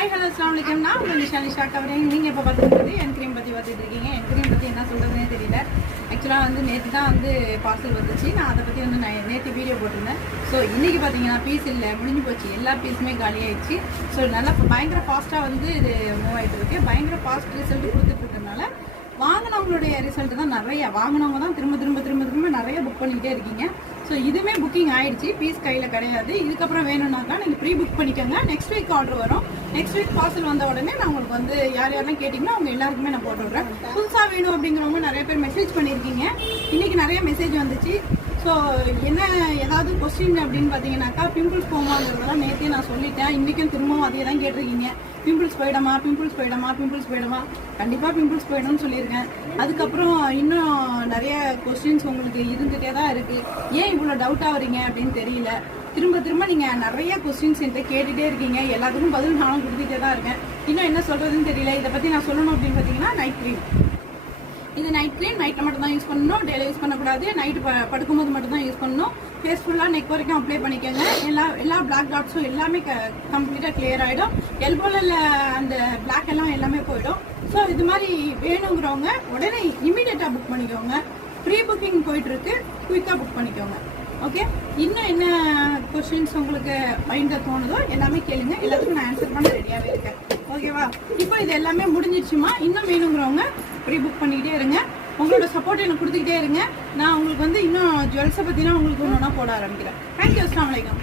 Hi hello அஸ்ஸலாமு அலைக்கும். நான் உங்கள் நிஷா கவரேன். நீங்கள் இப்போ பார்த்துக்கிட்டு என் க்ரீம் பற்றி பார்த்துட்டு இருக்கீங்க. என் க்ரீம் பற்றி என்ன சொல்கிறதுனே தெரியல. ஆக்சுவலாக வந்து நேற்று தான் வந்து பார்சல் வந்துச்சு. நான் அதை பற்றி வந்து நான் நேற்று வீடியோ போட்டிருந்தேன். ஸோ இன்றைக்கி பார்த்தீங்கன்னா பீஸ் இல்லை, முடிஞ்சு போச்சு. எல்லா பீஸுமே காலியாகிடுச்சு. ஸோ நல்லா பயங்கர ஃபாஸ்ட்டாக வந்து இது மூவ் ஆகிட்டு இருக்கு. பயங்கர ஃபாஸ்ட் ரிசல்ட் கொடுத்துட்ருக்கனால வாங்கினவங்களுடைய ரிசல்ட் தான் நிறைய. வாங்கினவங்க தான் திரும்ப நிறைய புக் பண்ணிக்கிட்டே இருக்கீங்க. ஸோ இதுவுமே புக்கிங் ஆயிடுச்சு. பீஸ் கையில் கிடையாது. இதுக்கப்புறம் வேணும்னாக்கா நீங்கள் ப்ரீ புக் பண்ணிக்கோங்க. நெக்ஸ்ட் வீக் ஆர்டர் வரும். நெக்ஸ்ட் வீக் பார்சல் வந்த உடனே நான் உங்களுக்கு வந்து யாரெல்லாம் கேட்டிங்கன்னா அவங்க எல்லாருக்குமே நான் போட்டு விட்றேன். புதுசாக வேணும் அப்படிங்கிறவங்க நிறைய பேர் மெசேஜ் பண்ணியிருக்கீங்க. இன்றைக்கி நிறைய மெசேஜ் வந்துச்சு. ஸோ என்ன ஏதாவது கொஸ்டின் அப்படின்னு பார்த்தீங்கன்னாக்கா பிம்பிள்ஸ் போமாங்கிறதெல்லாம் நேற்றே நான் சொல்லிட்டேன். இன்றைக்கும் திரும்பவும் அதே தான் கேட்டிருக்கீங்க. பிம்பிள்ஸ் போயிடுமா, கண்டிப்பாக பிம்பிள்ஸ் போயிடும்னு சொல்லியிருக்கேன். அதுக்கப்புறம் இன்னும் நிறைய கொஸ்டின்ஸ் உங்களுக்கு இருந்துகிட்டே தான் இருக்குது. ஏன் இவ்வளோ டவுட்டாக வரீங்க அப்படின்னு தெரியல. திரும்ப நீங்கள் நிறைய கொஸ்டின்ஸ் என்கிட்ட கேட்டுகிட்டே இருக்கீங்க. எல்லாத்துக்கும் பதில் நானும் கொடுத்துட்டே தான் இருக்கேன். இன்னும் என்ன சொல்கிறதுன்னு தெரியல. இதை பற்றி நான் சொல்லணும் அப்படின்னு பார்த்தீங்கன்னா நைட் க்ரீம். இது நைட் க்ரீம் நைட்டில் மட்டும் தான் யூஸ் பண்ணணும். டெய்லி யூஸ் பண்ணக்கூடாது. நைட்டு படுக்கும்போது மட்டும் தான் யூஸ் பண்ணணும். ஃபேஸ் ஃபுல்லாக நெக் வரைக்கும் அப்ளை பண்ணிக்கோங்க. எல்லா பிளாக் டாட்ஸும் எல்லாமே கம்ப்ளீட்டாக கிளியர் ஆகிடும். எல்போவில் அந்த பிளாக் எல்லாம் எல்லாமே போயிடும். ஸோ இது மாதிரி வேணுங்கிறவங்க உடனே இமீடியட்டாக புக் பண்ணிக்கோங்க. ப்ரீ புக்கிங் போயிட்டுருக்கு. குயிக்காக புக் பண்ணிக்கோங்க. ஓகே, இன்னும் என்ன கொஸ்டின்ஸ் உங்களுக்கு மைண்டில் தோணுதோ எல்லாமே கேளுங்க. எல்லாத்துக்கும் நான் ஆன்சர் பண்ண ரெடியாகவே இருக்கேன். ஓகேவா? இப்போ இது எல்லாமே முடிஞ்சிடுச்சுமா. இன்னும் வேணுங்கிறவங்க ப்ரீ புக் பண்ணிக்கிட்டே இருங்க. உங்களோட சப்போர்ட் எனக்கு கொடுத்துக்கிட்டே இருங்க. நான் உங்களுக்கு வந்து இன்னும் ஜுவல்ஸை பற்றினா உங்களுக்கு ஒன்று ஒன்றா போட ஆரம்பிக்கிறேன். தேங்க்யூ. அஸ்ஸலாமு அலைக்கும்.